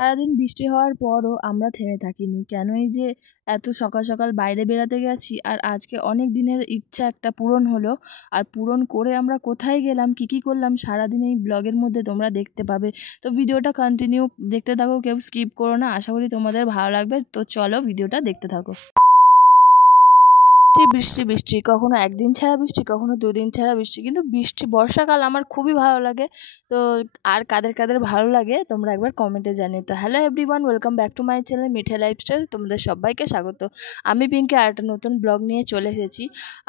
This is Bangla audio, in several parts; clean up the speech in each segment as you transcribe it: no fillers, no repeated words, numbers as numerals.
সারাদিন বৃষ্টি হওয়ার পরও আমরা থেমে থাকিনি। কেনই যে এত সকাল সকাল বাইরে বেড়াতে গেছি, আর আজকে অনেক দিনের ইচ্ছা একটা পূরণ হলো। আর পূরণ করে আমরা কোথায় গেলাম, কী করলাম সারাদিন এই ব্লগের মধ্যে তোমরা দেখতে পাবে। তো ভিডিওটা কন্টিনিউ দেখতে থাকো, কেউ স্কিপ করো না। আশা করি তোমাদের ভালো লাগবে। তো চলো ভিডিওটা দেখতে থাকো। বৃষ্টি বৃষ্টি, কখনো একদিন ছাড়া বৃষ্টি, কখনো দুদিন ছাড়া বৃষ্টি, কিন্তু বৃষ্টি বর্ষাকাল আমার খুবই ভালো লাগে। তো আর কাদের কাদের ভালো লাগে তোমরা একবার কমেন্টে জানিও। তো hello everyone, welcome back to my channel মিঠে লাইফস্টাইল। তোমাদের সবাইকে স্বাগত। আমি পিঙ্কি আর একটা নতুন ব্লগ নিয়ে চলে এসেছি।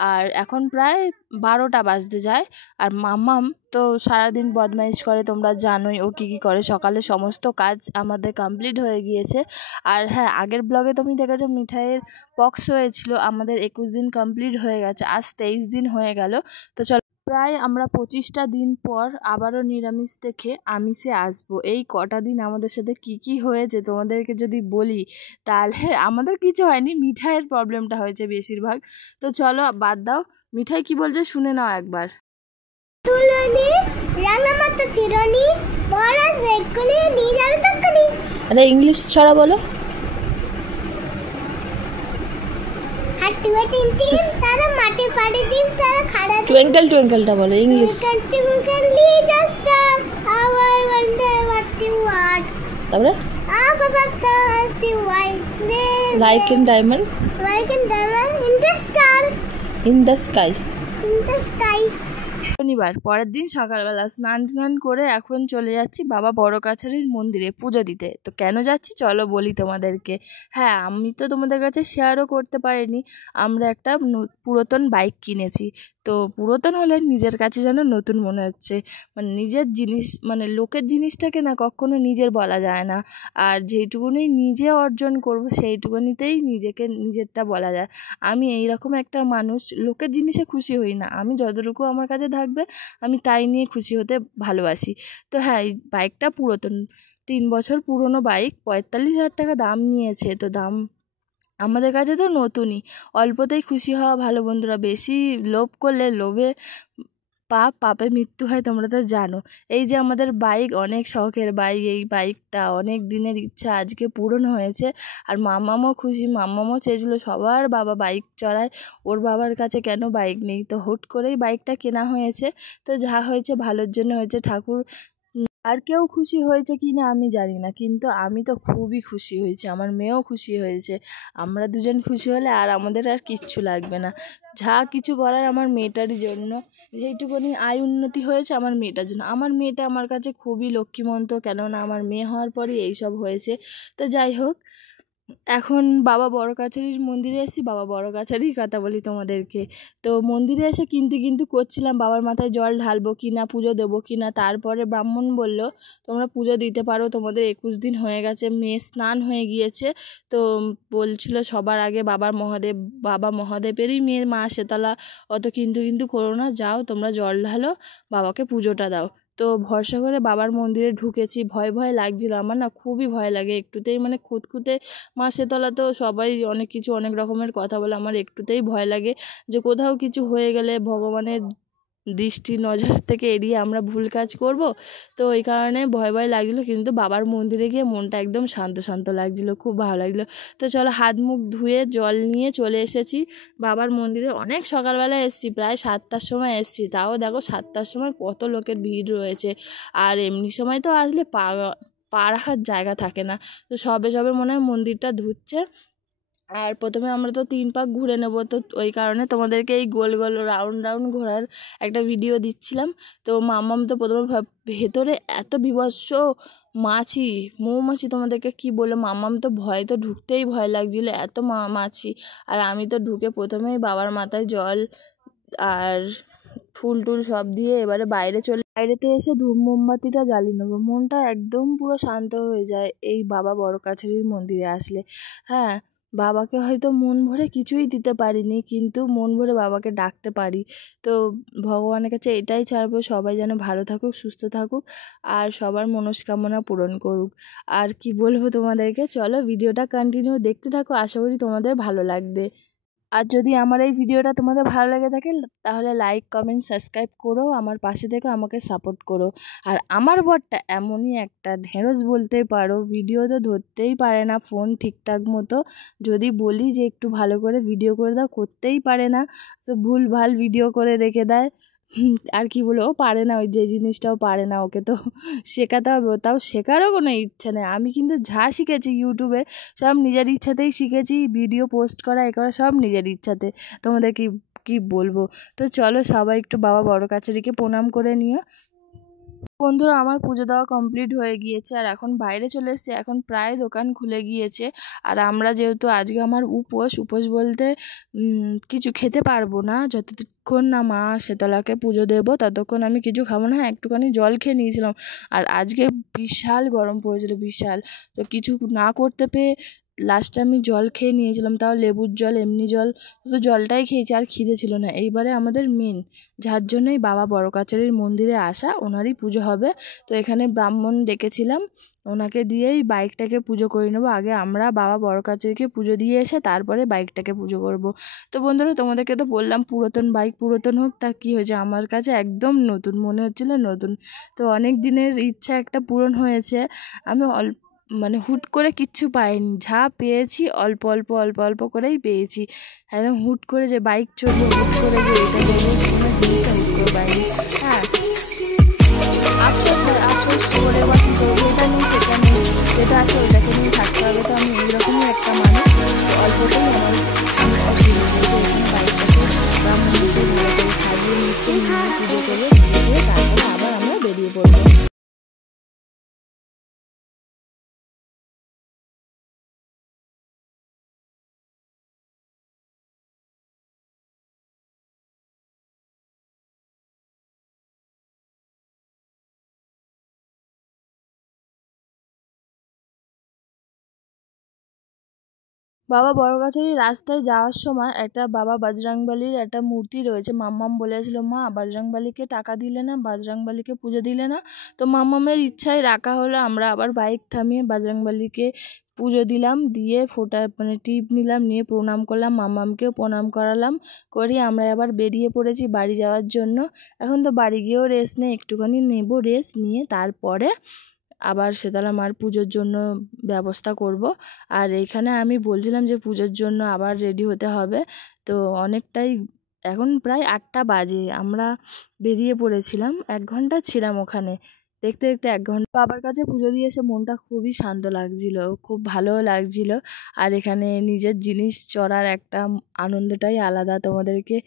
আর এখন প্রায় 12টা বাজতে যায়। আর মাম্মাম তো সারাদিন বদমাইশ করে, তোমরা জানোই ও কী করে। সকালে সমস্ত কাজ আমাদের কমপ্লিট হয়ে গিয়েছে। আর হ্যাঁ, আগের ব্লগে তুমি দেখেছো মিঠাইয়ের পক্স হয়েছিল, আমাদের 21 দিন কমপ্লিট হয়ে গেছে, আজ 23 দিন হয়ে গেল। তো চলো, প্রায় আমরা 25টা দিন পর আবারও নিরামিষ থেকে আমিষে আসবো। এই কটা দিন আমাদের সাথে কি হয়েছে তোমাদেরকে যদি বলি, তাহলে আমাদের কিছু হয়নি, মিঠাইয়ের প্রবলেমটা হয়েছে বেশিরভাগ। তো চলো বাদ দাও, মিঠাই কি বলছে শুনে নাও একবার। আরে ইংলিশ ছড়া বলো। টুইঙ্কেল টুইঙ্কেলটা বলো ইংলিশ। তারপরে like in diamond in the sky. শনিবার পরের দিন সকালবেলা স্নান করে এখন চলে যাচ্ছি বাবা বড় কাছারির মন্দিরে পুজো দিতে। তো কেন যাচ্ছি চলো বলি তোমাদেরকে। হ্যাঁ, আমি তো তোমাদের কাছে শেয়ারও করতে পারিনি, আমরা একটা পুরাতন বাইক কিনেছি। তো পুরাতন হলে নিজের কাছে যেন নতুন মনে হচ্ছে। মানে নিজের জিনিস, মানে লোকের জিনিসটাকে না কখনো নিজের বলা যায় না। আর যেইটুকুনি নিজে অর্জন করব সেইটুকুনিতেই নিজেরটা বলা যায়। আমি এইরকম একটা মানুষ, লোকের জিনিসে খুশি হই না। আমি যতটুকু আমার কাছে থাকবে আমি তাই নিয়ে খুশি হতে ভালোবাসি। তো হ্যাঁ, এই বাইকটা পুরাতন, 3 বছর পুরনো বাইক, 45,000 টাকা দাম নিয়েছে। তো দাম আমাদের কাছে তো নতুনই, অল্পতেই খুশি হওয়া ভালো বন্ধুরা। বেশি লোভ করলে লোভে পাপে মৃত্যু হয়, তোমরা তো জানো। এই যে আমাদের বাইক, অনেক শখের বাইক, এই বাইকটা অনেক দিনের ইচ্ছা আজকে পূরণ হয়েছে। আর মাম্মামও খুশি, মাম্মামও চেয়েছিল সবার বাবা বাইক চড়ায়, ওর বাবার কাছে কেন বাইক নেই। তো হুট করেই বাইকটা কেনা হয়েছে। তো যা হয়েছে ভালোর জন্য হয়েছে। ঠাকুর আর কেউ খুশি হয়েছে কি না আমি জানি না, কিন্তু আমি তো খুবই খুশি হয়েছি, আমার মেয়েও খুশি হয়েছে। আমরা দুজন খুশি হলে আর আমাদের আর কিচ্ছু লাগবে না। যা কিছু করার আমার মেয়েটারই জন্য, যেইটুকুনি আয় উন্নতি হয়েছে আমার মেয়েটার জন্য। আমার মেয়েটা আমার কাছে খুবই লক্ষ্মীমন্ত, কেননা আমার মেয়ে হওয়ার পরই এইসব হয়েছে। তো যাই হোক, এখন বাবা বড় কাছারির মন্দিরে এসেছি, বাবা বড় কাছারির কথা বলি তোমাদেরকে। তো মন্দিরে এসে কিন্তু করছিলাম, বাবার মাথায় জল ঢালবো কি না, পুজো দেবো কি না। তারপরে ব্রাহ্মণ বলল তোমরা পুজো দিতে পারো, তোমাদের 21 দিন হয়ে গেছে, মেয়ে স্নান হয়ে গিয়েছে। তো বলছিল সবার আগে বাবা মহাদেবেরই মেয়ে মা শেতলা, অত কিন্তু করো না, যাও তোমরা জল ঢালো, বাবাকে পুজোটা দাও। তো ভরসা করে বাবার মন্দিরে ঢুকেছি। ভয় লাগছিল আমার, না খুবই ভয় লাগে একটুতেই, মানে খুঁতখুঁতে মা শেতলা, তো সবাই অনেক কিছু অনেক রকমের কথা বলে, আমার একটুতেই ভয় লাগে যে কোথাও কিছু হয়ে গেলে ভগবানের দৃষ্টি নজর থেকে এড়িয়ে আমরা ভুল কাজ করব। তো ওই কারণে ভয় লাগছিলো, কিন্তু বাবার মন্দিরে গিয়ে মনটা একদম শান্ত লাগছিলো, খুব ভালো লাগছিলো। তো চলো, হাত মুখ ধুয়ে জল নিয়ে চলে এসেছি বাবার মন্দিরে। অনেক সকালবেলায় এসেছি, প্রায় 7টার সময় এসেছি। তাও দেখো 7টার সময় কত লোকের ভিড় রয়েছে। আর এমনি সময় তো আসলে পা রাখার জায়গা থাকে না। তো সবে মনে হয় মন্দিরটা ধুচ্ছে। আর প্রথমে আমরা তো 3 পাক ঘুরে নেব, তো ওই কারণে তোমাদেরকে এই গোল রাউন্ড ঘোরার একটা ভিডিও দিচ্ছিলাম। তো মাম্মাম তো প্রথমে ভেতরে এত বিভৎস মৌমাছি, তোমাদেরকে কি বলে, মাম্মাম তো ঢুকতেই ভয় লাগছিল, এত মাছি। আর আমি তো ঢুকে প্রথমেই বাবার মাথায় জল আর ফুল টুল সব দিয়ে এবারে বাইরেতে এসে ধূপ মোমবাতিটা জ্বালিয়ে নেবো। মনটা একদম পুরো শান্ত হয়ে যায় এই বাবা বড় কাছারির মন্দিরে আসলে। হ্যাঁ, বাবাকে হয়তো মন ভরে কিছুই দিতে পারিনি, কিন্তু মন ভরে বাবাকে ডাকতে পারি। তো ভগবানের কাছে এটাই চাইবো, সবাই যেন ভালো থাকুক, সুস্থ থাকুক, আর সবার মনস্কামনা পূরণ করুক। আর কি বলবো তোমাদেরকে, চলো ভিডিওটা কন্টিনিউ দেখতে থাকো, আশা করি তোমাদের ভালো লাগবে। আর যদি আমার এই ভিডিওটা তোমাদের ভালো লেগে থাকে তাহলে লাইক কমেন্ট সাবস্ক্রাইব করো, আমার পাশে থেকে আমাকে সাপোর্ট করো। আর আমার বরটা এমনই একটা ঢেঁড়স বলতে পারো, ভিডিও তো ধরতেই পারে না ফোন ঠিকঠাক মতো। যদি বলি যে একটু ভালো করে ভিডিও করে দাও, করতেই পারে না, তো ভুল ভাল ভিডিও করে রেখে দেয়। আর কি বলবো, ও পারে না, ওই যে জিনিসটাও পারে না, ওকে তো শেখাতে হবে। তাও শেখারও কোনো ইচ্ছা নেই। আমি কিন্তু যা শিখেছি ইউটিউবে সব নিজের ইচ্ছাতেই শিখেছি, ভিডিও পোস্ট করা এ করা সব নিজের ইচ্ছাতে। তোমাদের কি কি বলবো। তো চলো সবাই একটু বাবা বড় কাছারিকে প্রণাম করে নিও। বন্ধুরা, আমার পুজো দেওয়া কমপ্লিট হয়ে গিয়েছে আর এখন বাইরে চলে এসেছি। এখন প্রায় দোকান খুলে গিয়েছে। আর আমরা যেহেতু আজকে আমার উপোস বলতে কিছু খেতে পারবো না যতক্ষণ না মা শেতলাকে পুজো দেবো, ততক্ষণ আমি কিছু খাবো না। একটুখানি জল খেয়ে নিয়েছিলাম। আর আজকে বিশাল গরম পড়েছিল, বিশাল। তো কিছু না করতে পেয়ে লাস্টে আমি জল খেয়ে নিয়েছিলাম, তাও লেবুর জল, এমনি জল, শুধু জলটাই খেয়েছি, আর খিদে ছিল না। এইবারে আমাদের মেন যার জন্যই বাবা বড় কাছারির মন্দিরে আসা, ওনারই পুজো হবে। তো এখানে ব্রাহ্মণ ডেকেছিলাম, ওনাকে দিয়েই বাইকটাকে পুজো করে নেবো। আগে আমরা বাবা বড় কাছারিকে পুজো দিয়ে এসে তারপরে বাইকটাকে পুজো করব। তো বন্ধুরা, তোমাদেরকে তো বললাম পুরাতন বাইক, পুরাতন হোক তা কী হয়েছে, আমার কাছে একদম নতুন মনে হচ্ছিলো, নতুন। তো অনেক দিনের ইচ্ছা একটা পূরণ হয়েছে। আমি মানে হুট করে কিচ্ছু পাইনি, যা পেয়েছি অল্প অল্প অল্প অল্প করেই পেয়েছি। একদম হুট করে যে বাইক চলবো, হুট করে যে এটা দেবো, কোনো জিনিসটা হুট করে পাইনি। হ্যাঁ, আফসোস করে বা কী করবো, এটা নিয়ে সেটা নিয়ে, যেটা আছে ওইটাকে নিয়ে থাকতে হবে। তো আমি এইরকমই একটা মানুষ, তো অল্পতেই আমার খুশি হয়েছে। তো এখানে বাইকটাকে ব্রাহ্মণকে ভালো করে সাজিয়ে নিচ্ছে, নিয়ে পুজো করে দিয়ে তারপরে আবার আমরা বেরিয়ে পড়বো। বাবা বড়গাছালি রাস্তায় যাওয়ার সময় একটা বাবা বজরংবলীর একটা মূর্তি রয়েছে। মাম্মাম বলেছিল, মা বজরংবলীকে টাকা দিলে না, বজরংবলীকে পুজো দিলে না। তো মাম্মামের ইচ্ছায় রাখা হলো। আমরা আবার বাইক থামিয়ে বজরংবলীকে পুজো দিলাম, দিয়ে ফোঁটা মানে টিপ নিলাম, নিয়ে প্রণাম করলাম, মাম্মামকেও প্রণাম করালাম, করে আমরা আবার বেরিয়ে পড়েছি বাড়ি যাওয়ার জন্য। এখন তো বাড়ি গিয়েও রেস্ট নেই, একটুখানি নেব, রেস্ট নিয়ে তারপরে আবার শেতলা মার পুজোর জন্য ব্যবস্থা করব। আর এইখানে আমি বলছিলাম যে পুজোর জন্য আবার রেডি হতে হবে। তো অনেকটাই, এখন প্রায় 8টা বাজে, আমরা বেরিয়ে পড়েছিলাম, 1 ঘন্টা ছিলাম ওখানে। দেখতে দেখতে 1 ঘন্টা বাবার কাছে পুজো দিয়ে এসে মনটা খুবই শান্ত লাগছিল, খুব ভালোও লাগছিল। আর এখানে নিজের জিনিস চড়ার একটা আনন্দটাই আলাদা, তোমাদেরকে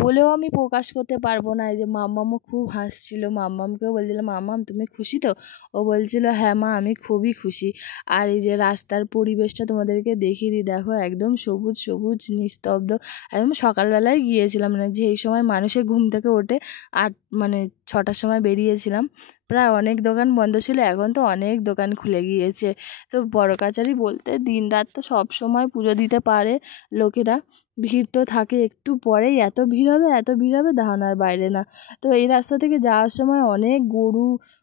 বলেও আমি প্রকাশ করতে পারবো না। এই যে মাম্মামও খুব হাসছিল, মাম্মামকেও বলছিলাম, মাম্মাম তুমি খুশি তো? ও বলছিল, হ্যাঁ মা আমি খুবই খুশি। আর এই যে রাস্তার পরিবেশটা তোমাদেরকে দেখিয়ে দিই, দেখো একদম সবুজ সবুজ নিস্তব্ধ। একদম সকালবেলায় গিয়েছিলাম, মানে যেই সময় মানুষের ঘুম থেকে ওঠে, মানে 6টার সময় বেরিয়েছিলাম। প্রায় অনেক দোকান বন্ধ ছিল, এখন তো অনেক দোকান খুলে গিয়েছে। তো বড় কাছারি বলতে দিন রাত তো সব সময় পুজো দিতে পারে লোকেরা, ভিড় তো থাকে, একটু পরেই এত ভিড় হবে, এত ভিড় হবে ধারণার বাইরে না। তো এই রাস্তা থেকে যাওয়ার সময় অনেক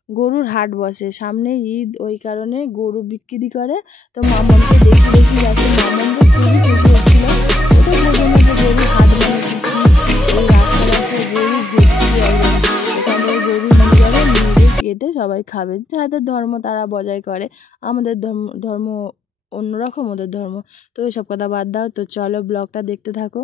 গরুর হাট বসে, সামনে ঈদ, ওই কারণে গরু বিক্রি করে। তো মামাকে দেখি দেখি যাচ্ছে, মামাকে খুবই খুশি হচ্ছিল। ওটা বোঝে না যে গরুর হাট মানে কি, এই রাস্তা রাস্তায় গরু ভর্তি একদম। এখান থেকে গরু নিয়ে যাবে, নিয়ে গিয়ে কেটে সবাই খাবে, যাদের ধর্ম তারা বজায় করে। আমাদের ধর্ম অন্যরকম, ওদের ধর্ম। তো এসব কথা বাদ দাও, তো চলো ব্লগটা দেখতে থাকো।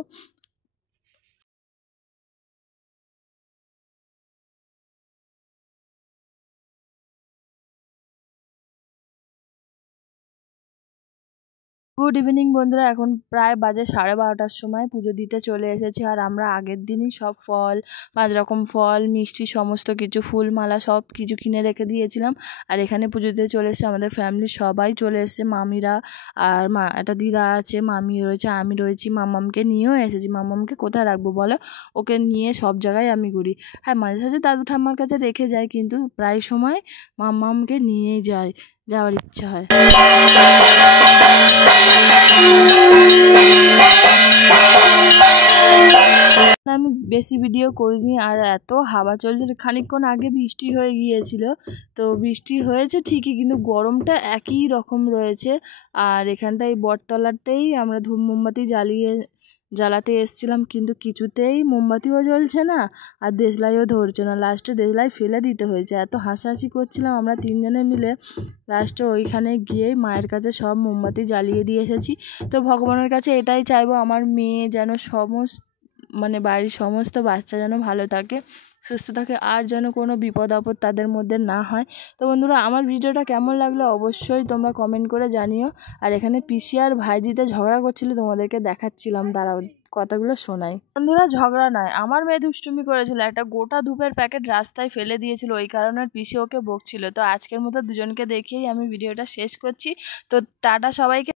গুড ইভিনিং বন্ধুরা, এখন প্রায় বাজে 12:30টার সময়, পুজো দিতে চলে এসেছি। আর আমরা আগের দিনই সব ফল, 5 রকম ফল, মিষ্টি, সমস্ত কিছু, ফুলমালা সব কিছু কিনে রেখে দিয়েছিলাম। আর এখানে পুজো দিতে চলে এসেছে, আমাদের ফ্যামিলির সবাই চলে এসেছে, মামিরা আর একটা দিদা আছে, মামি রয়েছে, আমি রয়েছি, মাম্মামকে নিয়েও এসেছি। মাম্মামকে কোথায় রাখবো বলো, ওকে নিয়ে সব জায়গায় আমি ঘুরি। হ্যাঁ, মাঝে সাঝে দাদু ঠাম্মার কাছে রেখে যাই, কিন্তু প্রায় সময় মাম্মামকে নিয়েই যাওয়ার ইচ্ছা হয়। আমি বেশি ভিডিও করিনি। আর এত হাওয়া চলছে, খানিকক্ষণ আগে বৃষ্টি হয়ে গিয়েছিল। তো বৃষ্টি হয়েছে ঠিকই, কিন্তু গরমটা একই রকম রয়েছে। আর এখানটায় বটতলাতেই আমরা ধূপ মোমবাতি জ্বালিয়ে জ্বালাতে এসেছিলাম, কিন্তু কিছুতেই মোমবাতিও জ্বলছে না আর দেশলাইও ধরছে না। লাস্টে দেশলাই ফেলে দিতে হয়েছে। এত হাসাহাসি করছিলাম আমরা তিনজনে মিলে। লাস্টে ওইখানে গিয়েই মায়ের কাছে সব মোমবাতি জ্বালিয়ে দিয়ে এসেছি। তো ভগবানের কাছে এটাই চাইবো, আমার মেয়ে যেন বাড়ির সমস্ত বাচ্চা যেন ভালো থাকে, সুস্থ থাকে, আর যেন কোনো বিপদ আপদ তাদের মধ্যে না হয়। তো বন্ধুরা, আমার ভিডিওটা কেমন লাগলো অবশ্যই তোমরা কমেন্ট করে জানিও। আর এখানে পিসি আর ভাইজিতে ঝগড়া করছিল, তোমাদেরকে দেখাচ্ছিলাম, দাঁড়াও কথাগুলো শোনাই। বন্ধুরা, ঝগড়া নয়, আমার মেয়ে দুষ্টুমি করেছিল, একটা গোটা ধূপের প্যাকেট রাস্তায় ফেলে দিয়েছিল, ওই কারণে পিসি ওকে বকছিল। তো আজকের মতো দুজনকে দেখিয়েই আমি ভিডিওটা শেষ করছি। তো টাটা সবাইকে।